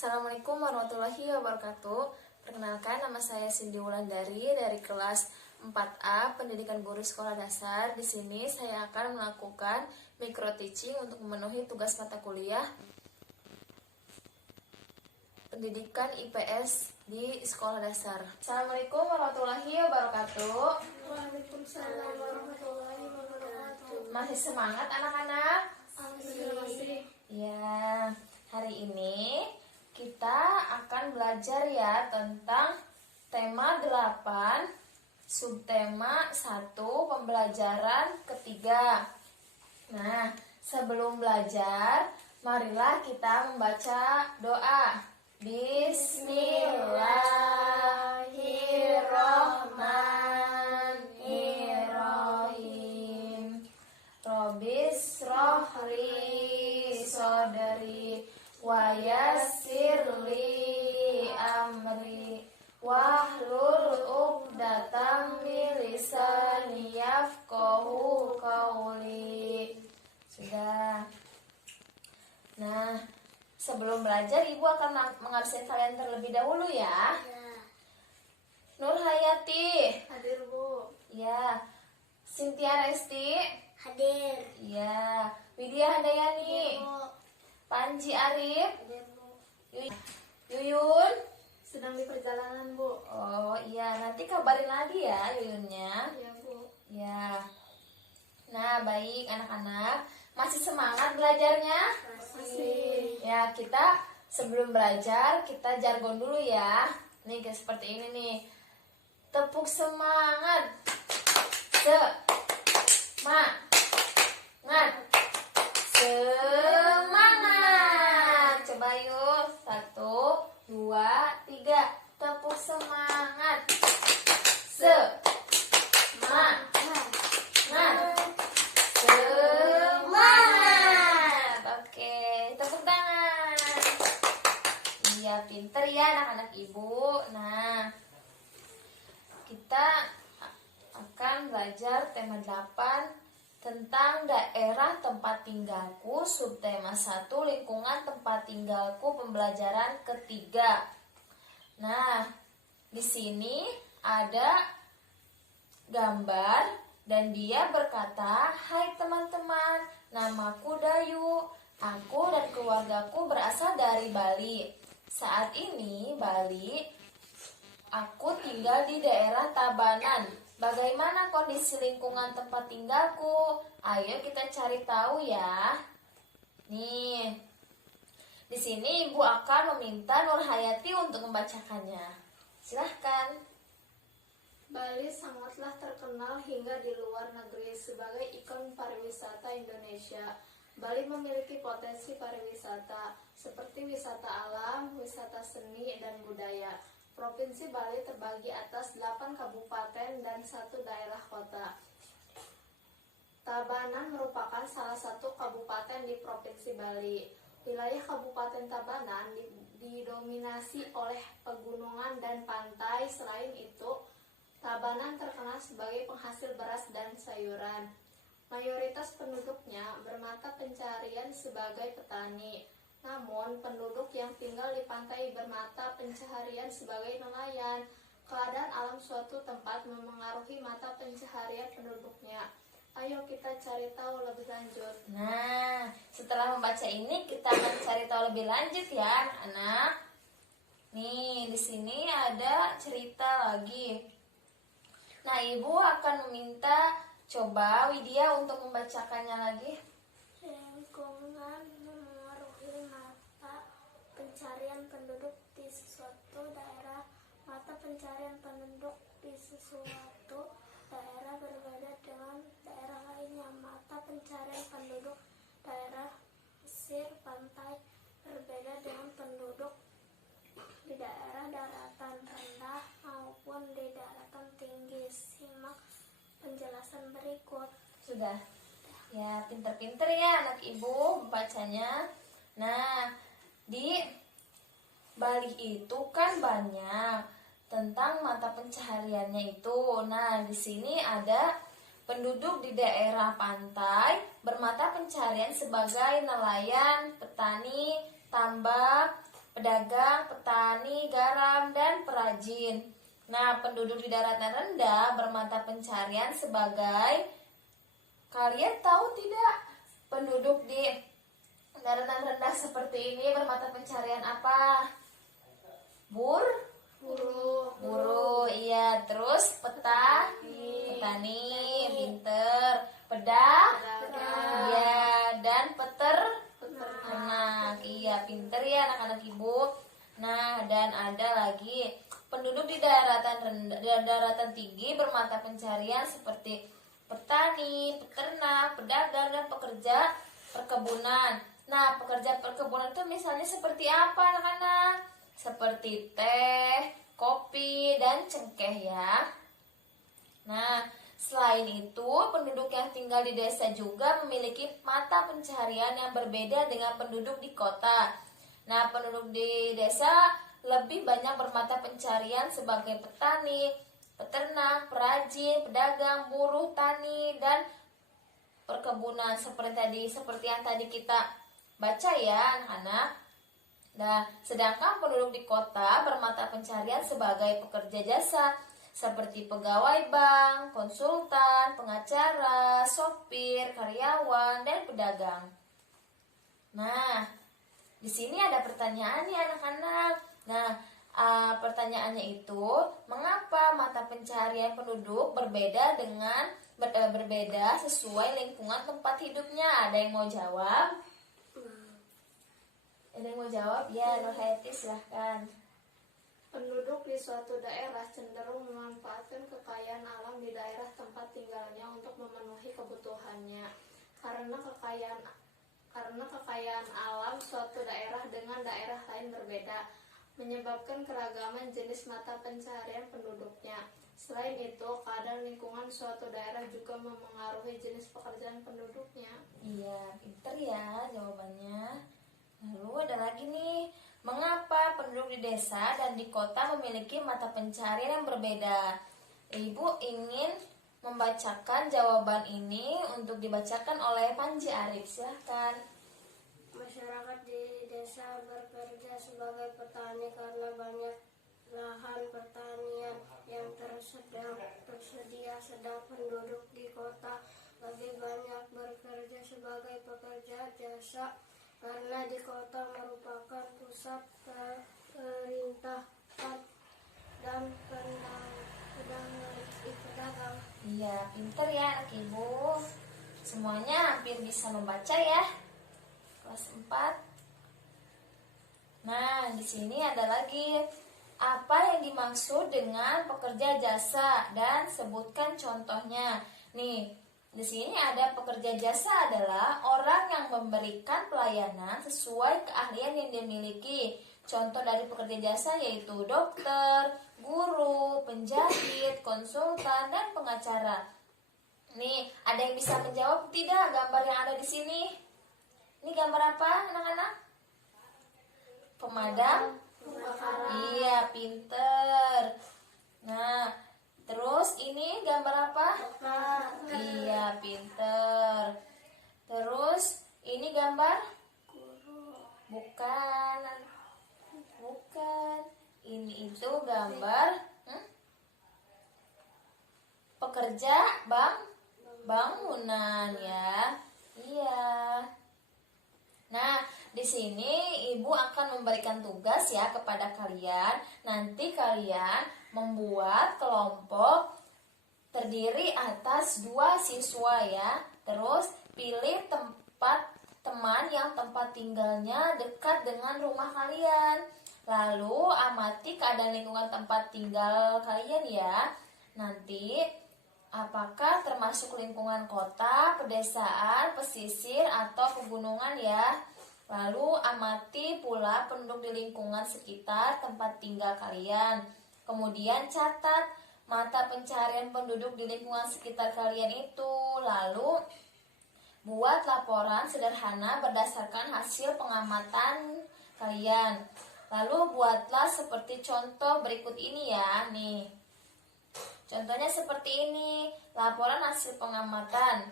Assalamualaikum warahmatullahi wabarakatuh. Perkenalkan, nama saya Cindy Wulandari dari kelas 4A Pendidikan Guru Sekolah Dasar. Di sini saya akan melakukan micro teaching untuk memenuhi tugas mata kuliah Pendidikan IPS di Sekolah Dasar. Assalamualaikum warahmatullahi wabarakatuh. Waalaikumsalam warahmatullahi wabarakatuh. Masih semangat anak-anak? Masih. Ya, hari ini kita akan belajar ya tentang tema 8, subtema 1, pembelajaran ketiga. Nah, sebelum belajar, marilah kita membaca doa. Bismillahirrahmanirrahim. Robis rohli sodari wa yassirli amri wahlul uqdatam min lisani yafqahu qawli. Sudah. Nah, sebelum belajar Ibu akan mengabsen kalian terlebih dahulu ya. Nur Hayati. Hadir, Bu. Ya. Cynthia Resti. Hadir. Ya. Widya Handayani. Bu. Panji Arif. Hadir, Bu. Yuyun. Sedang di perjalanan, Bu. Oh iya, nanti kabarin lagi ya Yuyunnya. Ya, Bu. Ya. Nah, baik anak-anak, masih semangat belajarnya? Masih. Ya, kita sebelum belajar kita jargon dulu ya. Nih kayak seperti ini nih. Tepuk semangat. Semangat. Semangat. Coba yuk. 1, 2, 3. Tepuk semangat. Semangat. Semangat. Oke, tepuk tangan. Iya, pinter ya anak-anak Ibu. Nah, kita akan belajar tema 8 tentang daerah tempat tinggalku, subtema 1, lingkungan tempat tinggalku, pembelajaran ketiga. Nah, di sini ada gambar dan dia berkata, "Hai teman-teman, namaku Dayu. Aku dan keluargaku berasal dari Bali. Saat ini Bali, aku tinggal di daerah Tabanan. Bagaimana kondisi lingkungan tempat tinggalku? Ayo kita cari tahu ya." Nih, di sini Ibu akan meminta Nur Hayati untuk membacakannya. Silahkan. Bali sangatlah terkenal hingga di luar negeri sebagai ikon pariwisata Indonesia. Bali memiliki potensi pariwisata seperti wisata alam, wisata seni, dan budaya. Provinsi Bali terbagi atas 8 kabupaten dan 1 daerah kota. Tabanan merupakan salah satu kabupaten di Provinsi Bali. Wilayah Kabupaten Tabanan didominasi oleh pegunungan dan pantai. Selain itu, Tabanan terkenal sebagai penghasil beras dan sayuran. Mayoritas penduduknya bermata pencarian sebagai petani. Namun, penduduk yang tinggal di pantai bermata pencaharian sebagai nelayan. Keadaan alam suatu tempat memengaruhi mata pencaharian penduduknya. Ayo kita cari tahu lebih lanjut. Nah, setelah membaca ini kita akan cari tahu lebih lanjut ya, anak. Nih, di sini ada cerita lagi. Nah, Ibu akan meminta coba Widya untuk membacakannya lagi. Lingkungan memengaruhi mata pencarian penduduk di suatu daerah. Mata pencarian penduduk di suatu daerah berbeda dengan daerah lainnya. Mata pencarian penduduk daerah pesisir pantai berbeda dengan penduduk di daerah daratan rendah maupun di daratan tinggi. Simak penjelasan berikut. Sudah. Ya, pinter-pinter ya anak Ibu membacanya. Nah, di Bali itu kan banyak tentang mata pencahariannya itu. Nah, di sini ada penduduk di daerah pantai bermata pencaharian sebagai nelayan, petani, tambak, pedagang, petani, garam, dan perajin. Nah, penduduk di daratan rendah bermata pencarian sebagai, kalian tahu tidak, penduduk di daratan rendah seperti ini bermata pencarian apa? Buruh, iya. Terus petani, pinter. Iya. Dan peternak, iya. Pinter ya anak-anak ibu. Nah, dan ada lagi penduduk di daratan tinggi bermata pencarian seperti petani, peternak, pedagang, dan pekerja perkebunan. Nah, pekerja perkebunan itu misalnya seperti apa anak-anak? Seperti teh, kopi, dan cengkeh ya. Nah, selain itu, penduduk yang tinggal di desa juga memiliki mata pencaharian yang berbeda dengan penduduk di kota. Nah, penduduk di desa lebih banyak bermata pencaharian sebagai petani, peternak, perajin, pedagang, buruh, tani, dan perkebunan seperti yang tadi kita baca ya, anak-anak. Nah, sedangkan penduduk di kota bermata pencaharian sebagai pekerja jasa seperti pegawai bank, konsultan, pengacara, sopir, karyawan, dan pedagang. Nah, di sini ada pertanyaan nih anak-anak. Nah, pertanyaannya itu, mengapa mata pencaharian penduduk berbeda sesuai lingkungan tempat hidupnya? Ada yang mau jawab? Ada yang mau jawab? Ya, Nurhayati silahkan. Penduduk di suatu daerah cenderung memanfaatkan kekayaan alam di daerah tempat tinggalnya untuk memenuhi kebutuhannya. Karena kekayaan alam suatu daerah dengan daerah lain berbeda, menyebabkan keragaman jenis mata pencaharian penduduknya. Selain itu, keadaan lingkungan suatu daerah juga memengaruhi jenis pekerjaan penduduknya. Iya, pinter ya jawabannya. Lalu ada lagi nih, mengapa penduduk di desa dan di kota memiliki mata pencaharian yang berbeda? Ibu ingin membacakan jawaban ini untuk dibacakan oleh Panji Arif. Silahkan. Masyarakat di desa bekerja sebagai petani karena banyak lahan pertanian yang tersedia, sedang penduduk di kota lebih banyak bekerja sebagai pekerja jasa karena di kota merupakan pusat pemerintahan dan pedagang. Iya, pinter ya anak ibu. Semuanya hampir bisa membaca ya. Kelas 4. Nah, di sini ada lagi. Apa yang dimaksud dengan pekerja jasa dan sebutkan contohnya. Nih, di sini ada pekerja jasa adalah orang yang memberikan pelayanan sesuai keahlian yang dimiliki. Contoh dari pekerja jasa yaitu dokter, guru, penjahit, konsultan, dan pengacara. Nih, ada yang bisa menjawab tidak gambar yang ada di sini? Ini gambar apa, anak-anak? Pemadam? Iya, pinter. Nah, terus ini gambar apa? Iya, pinter. Terus ini gambar? Bukan. Ini itu gambar pekerja bangunan ya. Iya. Nah, di sini ibu akan memberikan tugas ya kepada kalian. Nanti kalian membuat kelompok terdiri atas 2 siswa ya. Terus pilih teman yang tempat tinggalnya dekat dengan rumah kalian. Lalu amati keadaan lingkungan tempat tinggal kalian ya. Nanti apakah termasuk lingkungan kota, pedesaan, pesisir, atau pegunungan ya. Lalu amati pula penduduk di lingkungan sekitar tempat tinggal kalian. Kemudian catat mata pencaharian penduduk di lingkungan sekitar kalian itu. Lalu buat laporan sederhana berdasarkan hasil pengamatan kalian. Lalu buatlah seperti contoh berikut ini ya. Nih, contohnya seperti ini. Laporan hasil pengamatan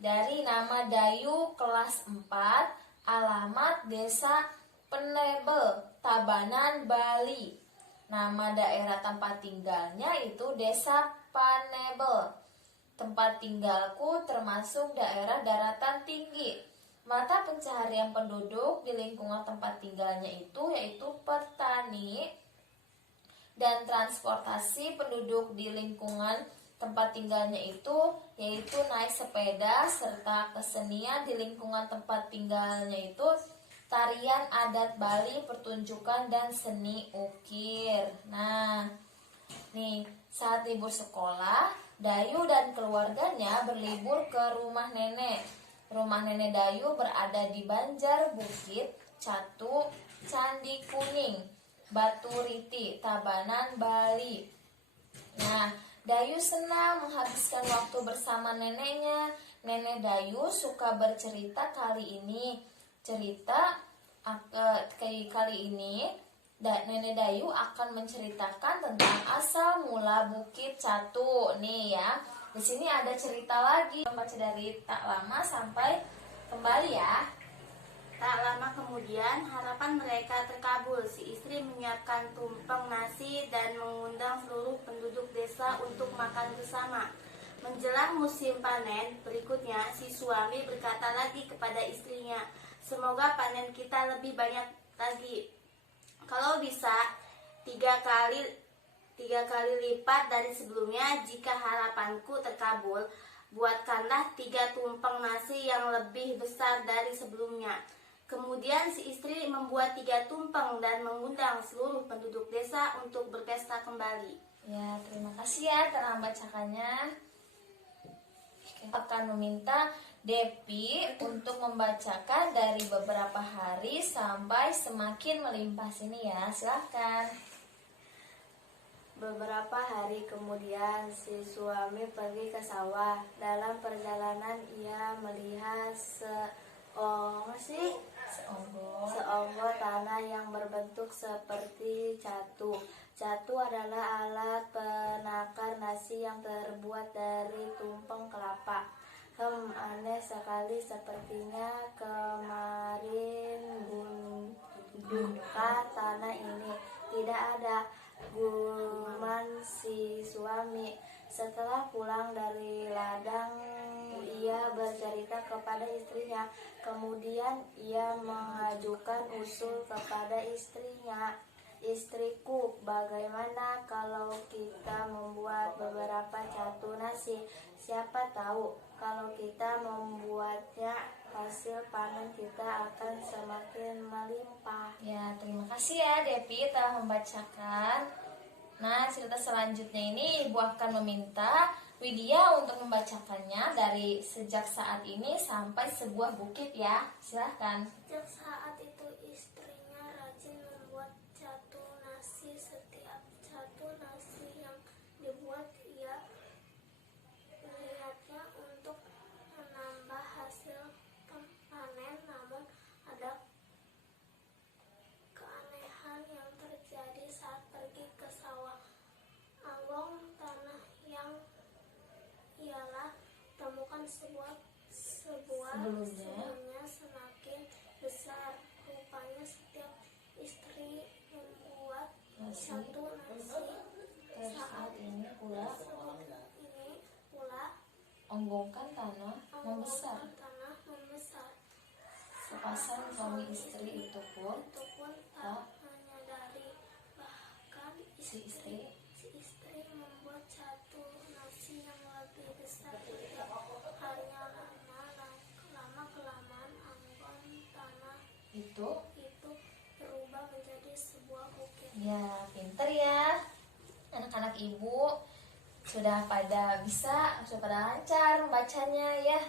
dari nama Dayu kelas 4, alamat desa Penebel, Tabanan, Bali. Nama daerah tempat tinggalnya itu Desa Panebel. Tempat tinggalku termasuk daerah daratan tinggi. Mata pencaharian penduduk di lingkungan tempat tinggalnya itu yaitu petani, dan transportasi penduduk di lingkungan tempat tinggalnya itu yaitu naik sepeda, serta kesenian di lingkungan tempat tinggalnya itu tarian adat Bali, pertunjukan, dan seni ukir. Nah, nih saat libur sekolah, Dayu dan keluarganya berlibur ke rumah nenek. Rumah nenek Dayu berada di Banjar Bukit, Catu, Candi Kuning, Batu Riti, Tabanan, Bali. Nah, Dayu senang menghabiskan waktu bersama neneknya. Nenek Dayu suka bercerita kali ini. Nenek Dayu akan menceritakan tentang asal mula Bukit Catu. Nih ya, di sini ada cerita lagi. Baca dari tak lama sampai kembali ya. Tak lama kemudian, harapan mereka terkabul. Si istri menyiapkan tumpeng nasi dan mengundang seluruh penduduk desa untuk makan bersama. Menjelang musim panen berikutnya, si suami berkata lagi kepada istrinya, "Semoga panen kita lebih banyak lagi. Kalau bisa, tiga kali lipat dari sebelumnya. Jika harapanku terkabul, buatkanlah 3 tumpeng nasi yang lebih besar dari sebelumnya." Kemudian si istri membuat 3 tumpeng dan mengundang seluruh penduduk desa untuk berpesta kembali. Ya, terima kasih ya telah membacakannya. Akan meminta Depi untuk membacakan dari beberapa hari sampai semakin melimpah sini ya. Silahkan. Beberapa hari kemudian, si suami pergi ke sawah. Dalam perjalanan ia melihat seonggok tanah yang berbentuk seperti catu. Catu adalah alat penakar nasi yang terbuat dari tumpeng kelapa. Aneh sekali, sepertinya kemarin buka tanah ini. Tidak ada, gumam si suami. Setelah pulang dari ladang, ia bercerita kepada istrinya. Kemudian ia mengajukan usul kepada istrinya. "Istriku, bagaimana kalau kita membuat beberapa catu nasi? Siapa tahu kalau kita membuatnya, hasil panen kita akan semakin melimpah." Ya, terima kasih ya Depi telah membacakan. Nah, cerita selanjutnya ini Ibu akan meminta Widya untuk membacakannya dari sejak saat ini sampai sebuah bukit ya. Silahkan. Sejak saat itu istrinya rajin membuat catu nasi. Setiap catu nasi yang dibuat ia niatnya untuk menambah hasil panen, namun ada keanehan yang terjadi saat pergi ke sawah. Anggong tanah yang ialah temukan sebelumnya semakin besar. Rupanya setiap istri membuat satu nasi. Saat ini pula ini pula onggokan tanah membesar. tanah membesar. Sepasang suami istri itu pun Tak menyadari, bahkan si istri membuat satu nasi yang lebih besar. Hanya lama kelamaan anggon tanah itu itu berubah menjadi sebuah bukit. ya pinter ya anak-anak Ibu, sudah pada lancar membacanya ya.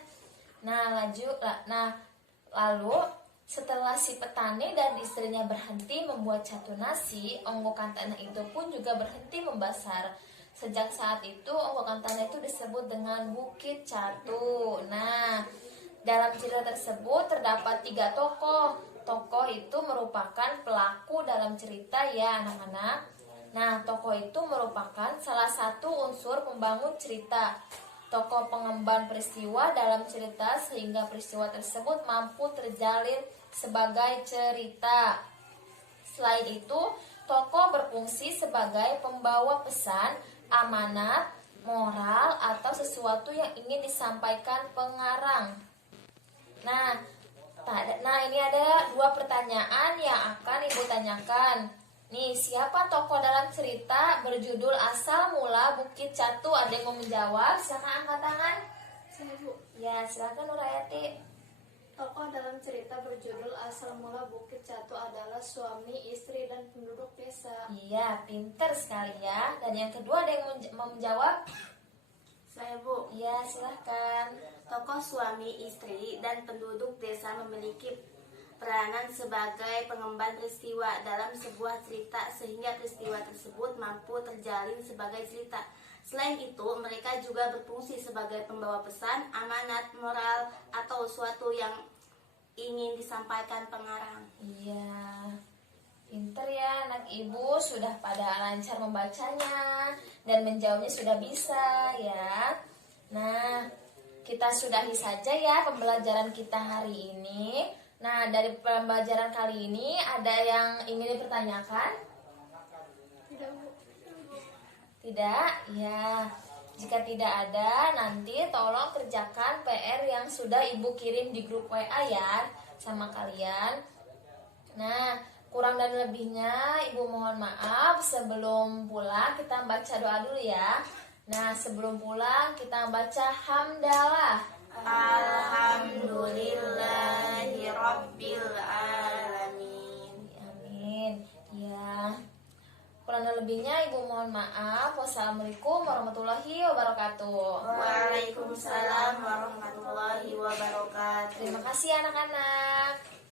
Lalu setelah si petani dan istrinya berhenti membuat catu nasi, onggokan tanah itu pun juga berhenti membesar. Sejak saat itu onggokan tanah itu disebut dengan Bukit Catu. Nah, dalam cerita tersebut terdapat 3 tokoh. Tokoh itu merupakan pelaku dalam cerita ya anak-anak. Nah, tokoh itu merupakan salah satu unsur pembangun cerita. Tokoh pengemban peristiwa dalam cerita sehingga peristiwa tersebut mampu terjalin sebagai cerita. Selain itu, tokoh berfungsi sebagai pembawa pesan, amanat, moral, atau sesuatu yang ingin disampaikan pengarang. Nah, ini ada 2 pertanyaan yang akan Ibu tanyakan. Nih, siapa tokoh dalam cerita berjudul Asal Mula Bukit Catu? Ada yang mau menjawab? Silakan angkat tangan. Saya, Bu. Ya, silakan Nurayati. Tokoh dalam cerita berjudul Asal Mula Bukit Catu adalah suami, istri, dan penduduk desa. Iya, pinter sekali ya. Dan yang kedua ada yang mau menjawab? Saya, Bu. Iya, silahkan. Tokoh suami, istri, dan penduduk desa memiliki peranan sebagai pengemban peristiwa dalam sebuah cerita sehingga peristiwa tersebut mampu terjalin sebagai cerita. Selain itu, mereka juga berfungsi sebagai pembawa pesan, amanat, moral, atau suatu yang ingin disampaikan pengarang. Iya, pinter ya anak ibu, sudah pada lancar membacanya dan menjawabnya sudah bisa ya. Nah, kita sudahi saja ya pembelajaran kita hari ini. Nah, dari pembelajaran kali ini ada yang ingin dipertanyakan? Tidak, Bu. Tidak? Ya. Jika tidak ada, nanti tolong kerjakan PR yang sudah Ibu kirim di grup WA ya sama kalian. Nah, kurang dan lebihnya Ibu mohon maaf. Sebelum pulang kita baca doa dulu ya. Nah, sebelum pulang kita baca hamdalah. Alhamdulillahirabbil alamin. Amin. Ya. Kurang dan lebihnya Ibu mohon maaf. Wassalamualaikum warahmatullahi wabarakatuh. Waalaikumsalam warahmatullahi wabarakatuh. Terima kasih anak-anak.